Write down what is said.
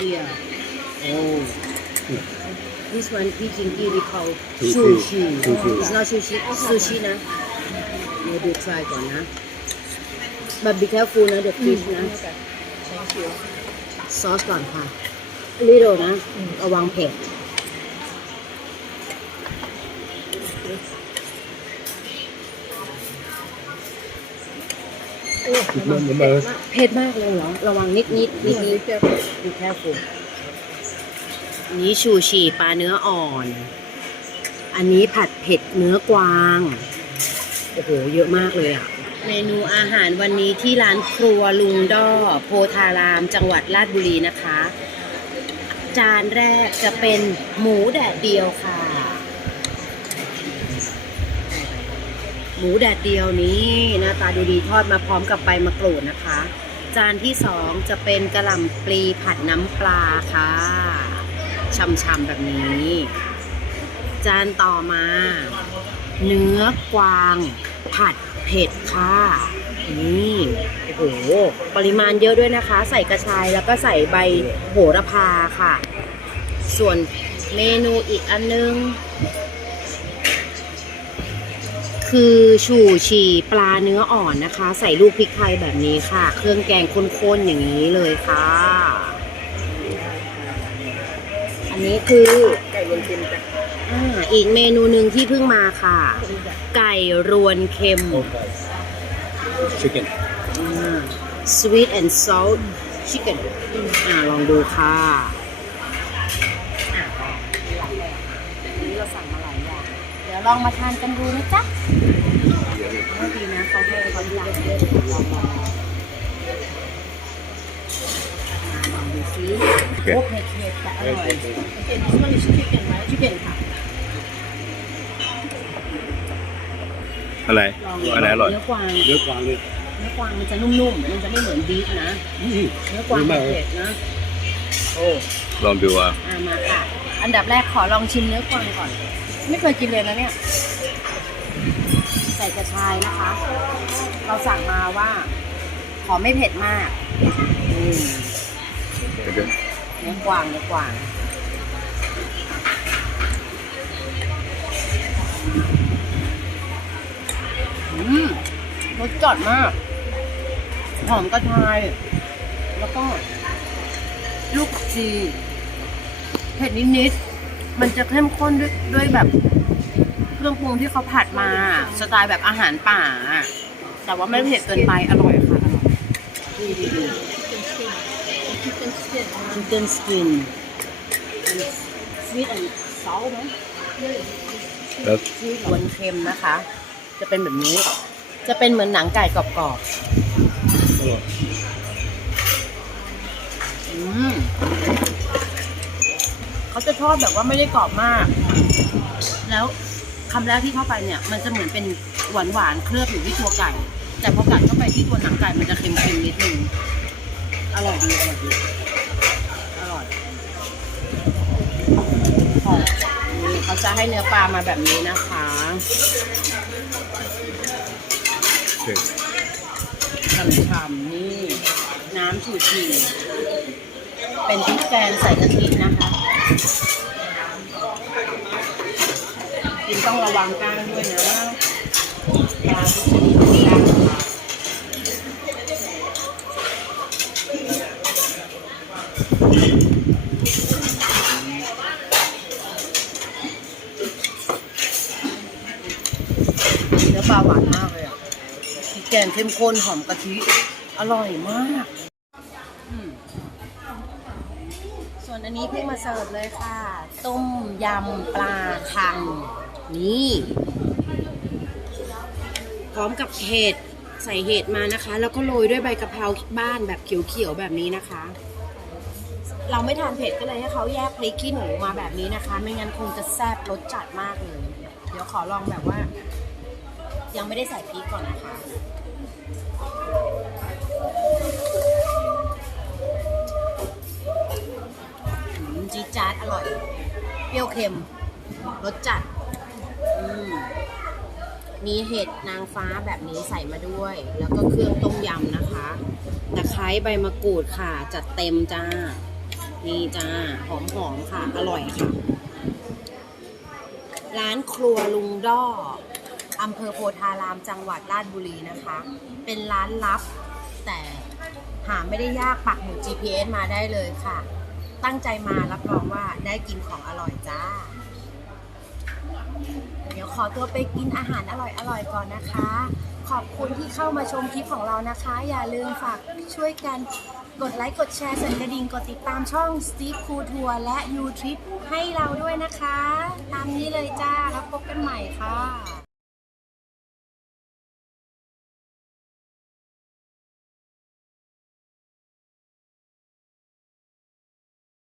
here oh this one พี่จิงกี้ we call Sushi. sushi Sushi. it's not sushi sushi นะเดี๋ยวดู try ก่อนนะ but be careful นะ the fish นะ thank you ซอสก่อนค่ะ little นะ ระวังเผ็ด เผ็ดมากเลยเหรอ ระวังนิดนิดนิดนิด careful be careful อันนี้ชูชีปลาเนื้ออ่อน อันนี้ผัดเผ็ดเนื้อกวาง โอ้โห เยอะมากเลยอะ เมนูอาหารวันนี้ที่ร้านครัวลุงด้อโพธาราม จังหวัดราชบุรีนะคะ จานแรกจะเป็นหมูแดดเดียวค่ะ หมูแดดเดียวนี้หน้าตาดูดีทอดมาพร้อมกับใบมะกรูดนะคะ จานที่สองจะเป็นกระหล่ำปลีผัดน้ำปลาค่ะช่ำๆแบบนี้ จานต่อมา เนื้อกวาง ผัดเผ็ดค่ะนี่โอ้โหปริมาณเยอะด้วยนะคะ ใส่กระชายแล้วก็ใส่ใบโหระพาค่ะ ส่วนเมนูอีกอันนึง คือชูชีปลาเนื้ออ่อนนะคะ ใส่ลูกพริกไทยแบบนี้ค่ะ เครื่องแกงข้นๆอย่างนี้เลยค่ะ อันนี้คือไก่รวนเค็มจ้ะอ่าอีกเมนูหนึ่งที่เพิ่งมาค่ะ ไก่รวนเค็ม chicken. อ่า sweet and salt chicken อ่าลองดูค่ะอะนี่เราสั่งมาหลายอย่างเดี๋ ยวลองมาทานกันดูนะจ๊ะไม่ดีนะเขาให้เขาอยากเยอะลองลองมาลองดูซิโอ้เผ็ดๆแต่อร่อย Okay, this one is chicken right ชิคเก้นค่ะอะไรลองอะไรอร่อยเนื้อกวางเนื้อกวางเลยเนื้อกวางมันจะนุ่มๆ มันจะไม่เหมือนบีฟนะเนื้อกวางเผ็ดนะโอ้ลองดูอะอามาค่ะ อันดับแรกขอลองชิมเนื้อกวางก่อน ไม่เคยกินเลยนะเนี่ย ใส่กระชายนะคะ เราสั่งมาว่า ขอไม่เผ็ดมากอืมเนื้อกวางเนื้อกวางอืมรสจัดมาก หอมกระชาย แล้วก็ ลูกผักชีเผ็ดนิดๆ มันจะเข้มข้นด้วยด้วยแบบเครื่องปรุงที่เขาผัดมาสไตล์แบบอาหารป่าอะแต่ว่าไม่เผ็ดเกินไปอร่อยค่ะอร่อยดีดีดี chicken skin chicken skin sweet and sour ไหมแล้วชีสวนเค็มนะคะ จะเป็นแบบนี้ จะเป็นเหมือนหนังไก่กรอบอร่อยๆอืม เขาจะทอดแบบว่าไม่ได้กรอบมาก แล้วคำแรกที่เข้าไปเนี่ย มันจะเหมือนเป็นหวานหวานเคลือบอยู่ที่ตัวไก่ แต่พอกัดเข้าไปที่ตัวหนังไก่มันจะเค็มๆนิดนึงอร่อยดีอร่อยดีอร่อยหอเขาจะให้เนื้อปลามาแบบนี้นะคะโอเคฉ่ำๆนี่ น้ำชูชีเป็นพริกแกงใส่กะทินะคะ กินต้องระวังก้างด้วยนะปลาทุกชนิดมีก้างค่ะเนื้อปลาหวานมากเลยอะพริกแกงเข้มข้นหอมกะทิ อร่อยมากอืม ส่วนอันนี้เพิ่งมาเสิร์ฟเลยค่ะ ต้มยำปลาคัง นี่ พร้อมกับเห็ดใส่เห็ดมานะคะ แล้วก็โรยด้วยใบกะเพราบ้านแบบเขียวๆแบบนี้นะคะ เราไม่ทานเผ็ดก็เลยให้เขาแยกพริกขี้หนูมาแบบนี้นะคะ ไม่งั้นคงจะแซ่บรสจัดมากเลย เดี๋ยวขอลองแบบว่า ยังไม่ได้ใส่พริกก่อนนะคะ อร่อย เปรี้ยวเค็ม รสจัด อืมมีเห็ดนางฟ้าแบบนี้ใส่มาด้วย แล้วก็เครื่องต้มยำนะคะตะไคร้ใบมะกรูดค่ะ จัดเต็มจ้า นี่จ้า หอมหอมๆค่ะ อร่อยค่ะ ร้านครัวลุงด้ออำเภอโพธารามจังหวัดราชบุรีนะคะ เป็นร้านลับ แต่หาไม่ได้ยากปักหมุด GPS มาได้เลยค่ะ ตั้งใจมารับรองว่าได้กินของอร่อยจ้า เดี๋ยวขอตัวไปกินอาหารอร่อยๆก่อนนะคะ ขอบคุณที่เข้ามาชมคลิปของเรานะคะ อย่าลืมฝากช่วยกันกดไลค์ กดแชร์สั่นกระดิ่ง กดติดตามช่อง Steve Cool Tour และ YouTube ให้เราด้วยนะคะ ตามนี้เลยจ้า แล้วพบกันใหม่ค่ะ